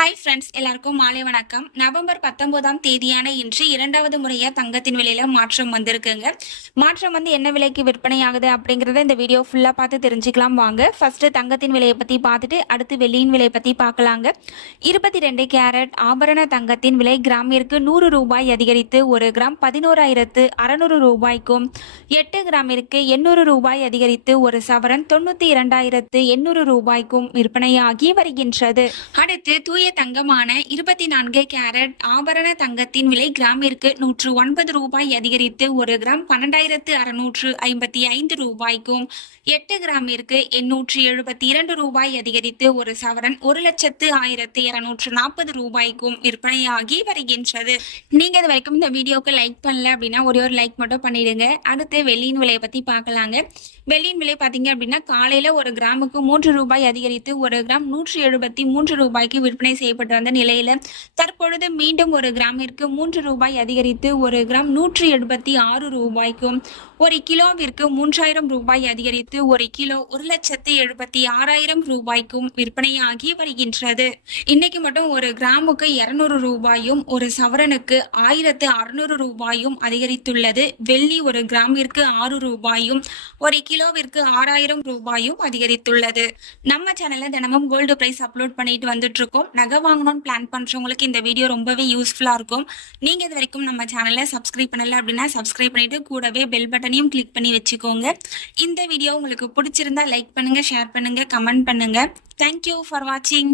Hi friends, எல்லாருக்கும் மாலை வணக்கம். நவம்பர் 19ஆம் தேதியான இன்று இரண்டாவது முறையா தங்கத்தின் விலையில மாற்றம் வந்திருக்குங்க. மாற்றம் என்ன விலைக்கு விற்பனை ஆகுது அப்படிங்கறத இந்த வீடியோ ஃபுல்லா பார்த்து தெரிஞ்சுக்கலாம் வாங்க. ஃபர்ஸ்ட் தங்கத்தின் விலையை பத்தி பார்த்துட்டு அடுத்து வெள்ளியின் விலையை பத்தி பார்க்கலாங்க. 22 கேரட் ஆபரண தங்கத்தின் விலை கிராமிற்கு 100 ரூபாய் அதிகரித்து 1 கிராம் 11,600 ரூபாய்க்கும், 8 கிராமிற்கு 800 ரூபாய் அதிகரித்து 1 சவரன் 92,800 ரூபாய்க்கும் விற்பனையாகி வருகின்றது. அடுத்து தூய தங்கமான 24 கேரட் ஆபரண தங்கத்தின் விலை கிராமிற்கு 109 ரூபாய் அதிகரித்து 1 கிராம் 12,655 ரூபாய்க்கும், 8 கிராமிற்கு 872 ரூபாய் அதிகரித்து 1 சவரன் 1,01,240 ரூபாய்க்கும் விற்பனையாகி வருகின்றது. நீங்க இது வரைக்கும் இந்த வீடியோக்கு லைக் பண்ணல அப்படின்னா ஒரே ஒரு லைக் மட்டும் பண்ணிடுங்க. அடுத்து வெள்ளியின் விலையை பத்தி பார்க்கலாங்க. வெள்ளியின் விலை பார்த்தீங்க அப்படின்னா காலையில 1 கிராமுக்கு 3 ரூபாய் அதிகரித்து 1 கிராம் 173 ரூபாய்க்கு விற்பனை செய்யப்பட்டு வந்த நிலையில தற்பொழுது மீண்டும் 1 கிராமிற்கு 3 ரூபாய் அதிகரித்து 1 கிராம் 176 ரூபாய்க்கும், 1 கிலோவிற்கு 3000 ரூபாய் அதிகரித்து 1 கிலோ 1,76,000 ரூபாய்க்கும் விற்பனையாகி வருகின்றது. இன்னைக்கு மட்டும் 1 கிராமுக்கு 200 ரூபாயும் 1 சவரனுக்கு 1,600 ரூபாயும் அதிகரித்துள்ளது. வெள்ளி 1 கிராமிற்கு 6 ரூபாயும் 1 கிலோவிற்கு 6,000 ரூபாயும் அதிகரித்துள்ளது. நம்ம சேனல்ல தினமும் கோல்டு பிரைஸ் அப்லோட் பண்ணிட்டு வந்துட்டு இருக்கோம். நகை வாங்கணும்னு பிளான் பண்றவங்களுக்கு இந்த வீடியோ ரொம்பவே யூஸ்ஃபுல்லா இருக்கும். நீங்க இது வரைக்கும் நம்ம சேனலை சப்ஸ்கிரைப் பண்ணல அப்படின்னா சப்ஸ்கிரைப் பண்ணிட்டு கூடவே பெல் பட்டனையும் கிளிக் பண்ணி வச்சுக்கோங்க. இந்த வீடியோ உங்களுக்கு பிடிச்சிருந்தா லைக் பண்ணுங்க, ஷேர் பண்ணுங்க, கமெண்ட் பண்ணுங்க. தேங்க்யூ ஃபார் வாட்சிங்.